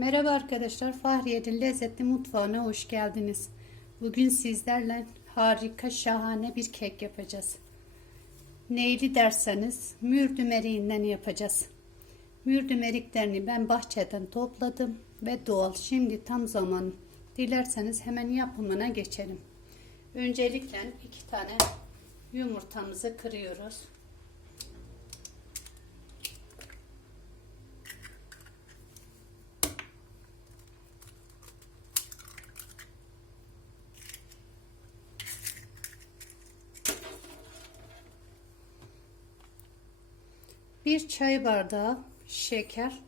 Merhaba arkadaşlar, Fahriye'nin lezzetli mutfağına hoş geldiniz. Bugün sizlerle harika, şahane bir kek yapacağız. Neyli derseniz mürdüm eriğinden yapacağız. Mürdüm eriklerini ben bahçeden topladım ve doğal. Şimdi tam zaman. Dilerseniz hemen yapımına geçelim. Öncelikle iki tane yumurtamızı kırıyoruz. Bir çay bardağı şeker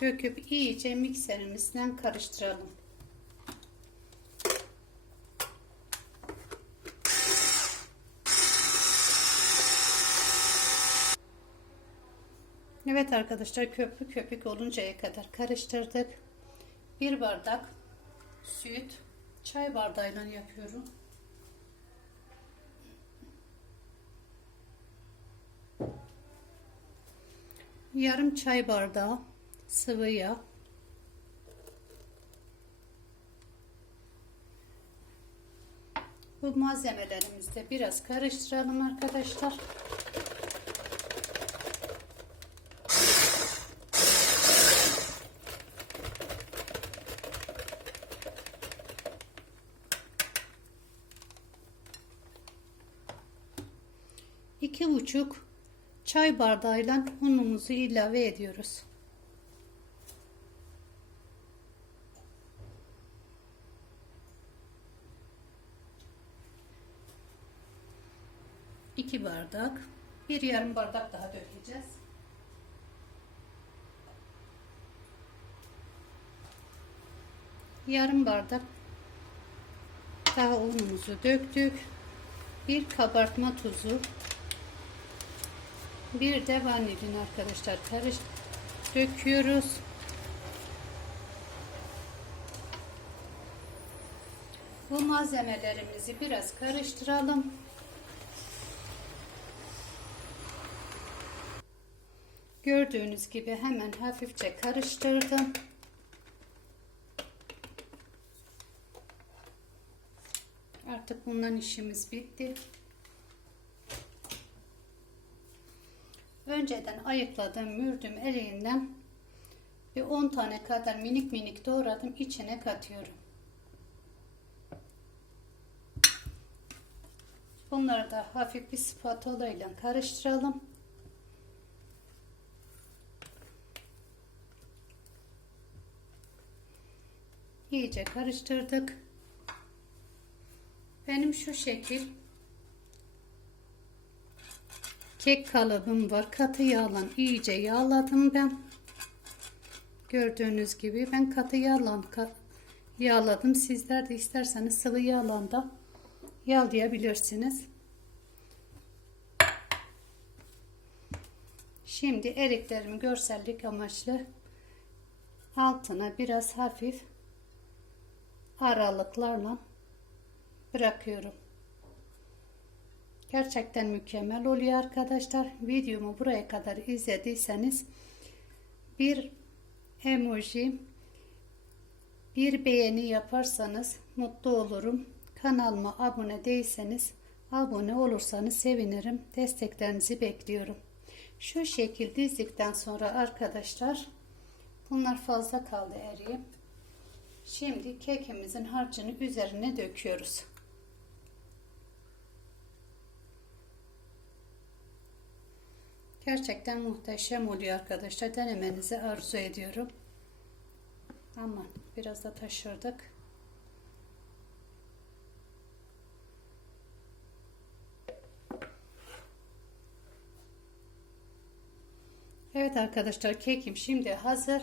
döküp iyice mikserimizden karıştıralım. Evet arkadaşlar köpük köpük oluncaya kadar karıştırdık. Bir bardak süt çay bardağıyla yapıyorum. Yarım çay bardağı sıvı yağ. Bu malzemelerimizi biraz karıştıralım arkadaşlar. İki buçuk çay bardağıyla unumuzu ilave ediyoruz. İki bardak, bir yarım bardak daha dökeceğiz. Yarım bardak daha unumuzu döktük. Bir kabartma tuzu, bir de vanilin arkadaşlar karış döküyoruz. Bu malzemelerimizi biraz karıştıralım. Gördüğünüz gibi hemen hafifçe karıştırdım. Artık bundan işimiz bitti. Önceden ayıkladığım mürdüm eriğinden bir 10 tane kadar minik minik doğradım içine katıyorum. Bunları da hafif bir spatula ile karıştıralım. İyice karıştırdık. Benim şu şekil kek kalıbım var. Katı yağla iyice yağladım ben. Gördüğünüz gibi ben katı yağla yağladım. Sizler de isterseniz sıvı yağla da yağlayabilirsiniz. Şimdi eriklerimi görsellik amaçlı altına biraz hafif aralıklarla bırakıyorum. Gerçekten mükemmel oluyor arkadaşlar. Videomu buraya kadar izlediyseniz bir emoji bir beğeni yaparsanız mutlu olurum. Kanalıma abone değilseniz abone olursanız sevinirim. Desteklerinizi bekliyorum. Şu şekil dizdikten sonra arkadaşlar bunlar fazla kaldı eriğim. Şimdi kekimizin harcını üzerine döküyoruz. Gerçekten muhteşem oluyor arkadaşlar. Denemenizi arzu ediyorum. Aman biraz da taşırdık. Evet arkadaşlar kekim şimdi hazır.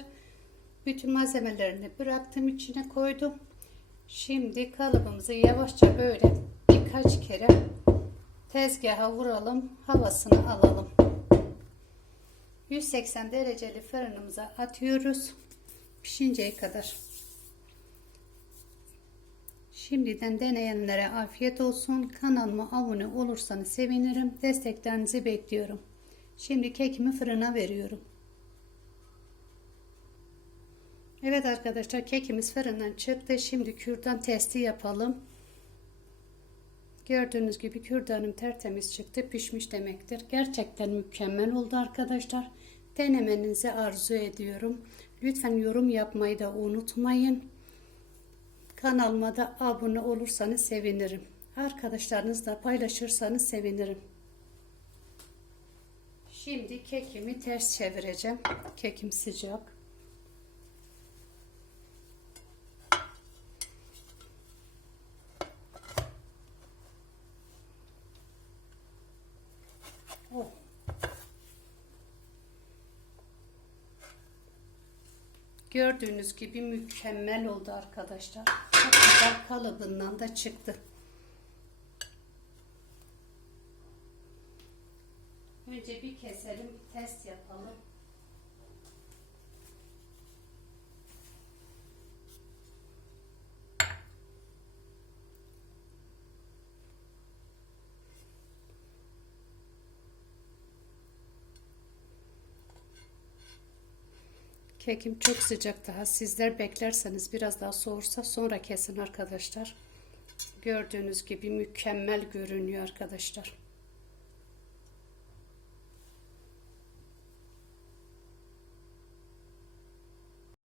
Bütün malzemelerini bıraktım içine koydum. Şimdi kalıbımızı yavaşça böyle birkaç kere tezgaha vuralım. Havasını alalım. 180 dereceli fırınımıza atıyoruz. Pişinceye kadar. Şimdiden deneyenlere afiyet olsun. Kanalıma abone olursanız sevinirim. Desteklerinizi bekliyorum. Şimdi kekimi fırına veriyorum. Evet arkadaşlar kekimiz fırından çıktı. Şimdi kürdan testi yapalım. Gördüğünüz gibi kürdanım tertemiz çıktı. Pişmiş demektir. Gerçekten mükemmel oldu arkadaşlar. Denemenizi arzu ediyorum. Lütfen yorum yapmayı da unutmayın. Kanalıma da abone olursanız sevinirim. Arkadaşlarınızla paylaşırsanız sevinirim. Şimdi kekimi ters çevireceğim. Kekim sıcak. Gördüğünüz gibi mükemmel oldu arkadaşlar. Çok güzel kalıbından da çıktı. Önce bir keselim, bir test yapalım. Kekim çok sıcak daha. Sizler beklerseniz biraz daha soğursa sonra kesin arkadaşlar. Gördüğünüz gibi mükemmel görünüyor arkadaşlar.